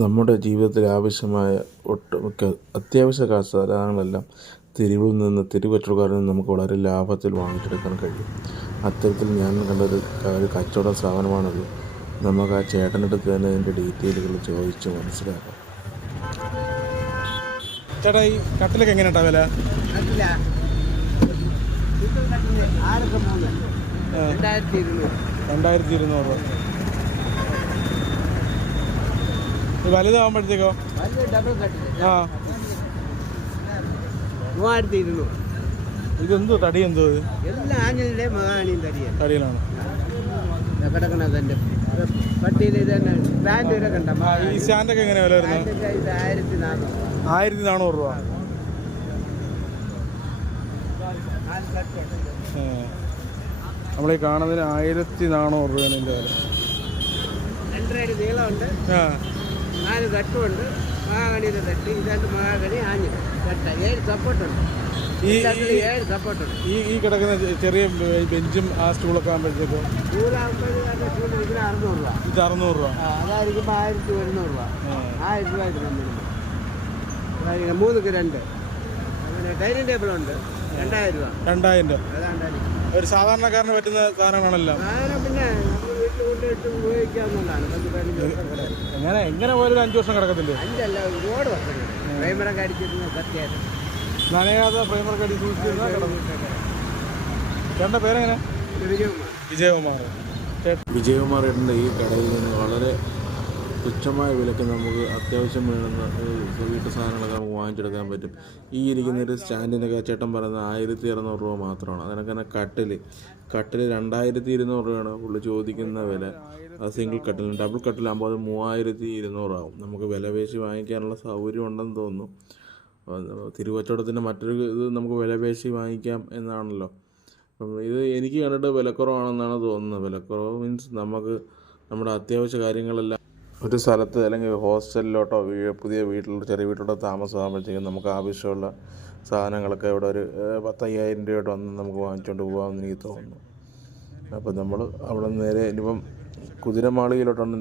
നമ്മുടെ ജീവിതത്തിൽ ആവശ്യമായ ഒട്ടുമിക്ക അത്യാവശ്യ സാധനങ്ങളെല്ലാം തെരുവിൽ നിന്ന് തെരുവക്കച്ചവടക്കാരിൽ നിന്ന് നമുക്ക് വളരെ ലാഭത്തിൽ വാങ്ങിച്ചെടുക്കാൻ കഴിയും. അത്തരത്തിൽ ഞാൻ കണ്ടൊരു കച്ചവട സ്ഥാപനമാണത്. നമുക്ക് ആ ചേട്ടനടുത്ത് തന്നെ അതിൻ്റെ ഡീറ്റെയിലുകൾ ചോദിച്ച് മനസ്സിലാക്കാം. ചേട്ടാ, ഈ കട്ടിലൊക്കെ എങ്ങനെയാ വില? 2200 രൂപ. വലുതാകുമ്പോഴത്തേക്കോ? ആ, 3200. ഇതെന്തോ തടി എന്തോ? എല്ലാം ആഞ്ഞിലിന്റെ മഹാണിയും തടിയിലാണ് കിടക്കണതിന്റെ പട്ടിയിൽ തന്നെ സ്റ്റാൻഡ് വരെ കണ്ട. ഈ സ്റ്റാൻഡൊക്കെ എങ്ങനെ വില വരുന്നത്? 1400 രൂപ. നമ്മളീ കാണുന്നതിന് 1400 രൂപയാണ് ഇതിൻ്റെ വില. 2 നീളമുണ്ട്, 4 തട്ടുമുണ്ട്. മഹാഗണിയുടെ തട്ട്, ഇതാണ്ട് മഹാഗണി ആഞ്ഞില് തട്ട. 7 സപ്പോർട്ടുണ്ട്. ഈ സപ്പോർട്ടുണ്ട്. ഈ കിടക്കുന്ന ചെറിയ ബെഞ്ചും ആ സ്റ്റൂളൊക്കെ ആകുമ്പോഴത്തേക്കും സ്റ്റൂളാകുമ്പോൾ ഇതിന് 600 രൂപ. ഇത് 600 രൂപ. അതായിരിക്കുമ്പോൾ 1100 രൂപ. 1000 രൂപ ആയിട്ട് നമ്മൾ 3ക്ക് 2. അങ്ങനെ ഡൈനിങ് ടേബിളുണ്ട്, 2000 രൂപ. 2000 രൂപ. അതാണ്ടായിരിക്കും ഒരു സാധാരണക്കാരന് പറ്റുന്ന സാധനങ്ങളാണല്ലോ. സാധനം പിന്നെ നമ്മൾ വീട്ടിൽ കൊണ്ടിട്ട് ഉപയോഗിക്കാവുന്നതാണ്. 10-15 എങ്ങനെ പോയാലും 5 വർഷം കിടക്കത്തില്ലേ? 5 അല്ല, ഒരുപാട് വർഷം പ്രൈമറൊക്കെ അടിച്ചിരുന്ന സത്യമായിട്ട് നനയാതെ പ്രൈമറൊക്കെ അടിച്ച് സൂക്ഷിച്ചിരുന്ന കിടന്നു. ചേട്ടൻ്റെ പേരെങ്ങനെ? വിജയകുമാർ. വിജയകുമാർ ഏട്ടൻ്റെ ഈ കടയിൽ നിന്ന് വളരെ തുച്ഛമായ വിലയ്ക്ക് നമുക്ക് അത്യാവശ്യം വേണ്ടുന്ന വീട്ടു സാധനങ്ങളൊക്കെ നമുക്ക് വാങ്ങിച്ചെടുക്കാൻ പറ്റും. ഈ ഇരിക്കുന്നൊരു സ്റ്റാൻഡിനൊക്കെ ചേട്ടൻ പറയുന്നത് 1200 രൂപ മാത്രമാണ്. അതിനൊക്കെ തന്നെ കട്ടിൽ 2200 രൂപയാണ് പുള്ളി ചോദിക്കുന്ന വില. അത് സിംഗിൾ കട്ടിൽ. ഡബിൾ കട്ടിലാകുമ്പോൾ അത് 3200 ആവും. നമുക്ക് വില പേശി വാങ്ങിക്കാനുള്ള സൗകര്യം ഉണ്ടെന്ന് തോന്നുന്നു. തിരുവച്ചവടത്തിൻ്റെ മറ്റൊരു ഇത് നമുക്ക് വില പേശി വാങ്ങിക്കാം എന്നാണല്ലോ. അപ്പം ഇത് എനിക്ക് കണ്ടിട്ട് വിലക്കുറവാണെന്നാണ് തോന്നുന്നത്. വിലക്കുറവ് മീൻസ് നമുക്ക് നമ്മുടെ അത്യാവശ്യ കാര്യങ്ങളെല്ലാം ഒരു സ്ഥലത്ത് അല്ലെങ്കിൽ ഹോസ്റ്റലിലോട്ടോ പുതിയ ചെറിയ വീട്ടിലോട്ടോ താമസമാകുമ്പോഴത്തേക്കും നമുക്ക് ആവശ്യമുള്ള സാധനങ്ങളൊക്കെ ഇവിടെ ഒരു 10,000 രൂപയോട്ട് വന്ന് നമുക്ക് വാങ്ങിച്ചുകൊണ്ട് പോകാമെന്ന് എനിക്ക് തോന്നുന്നു. അപ്പം നമ്മൾ അവിടെ നേരെ ഇനിയിപ്പം കുതിരമാളികയിലോട്ടാണ്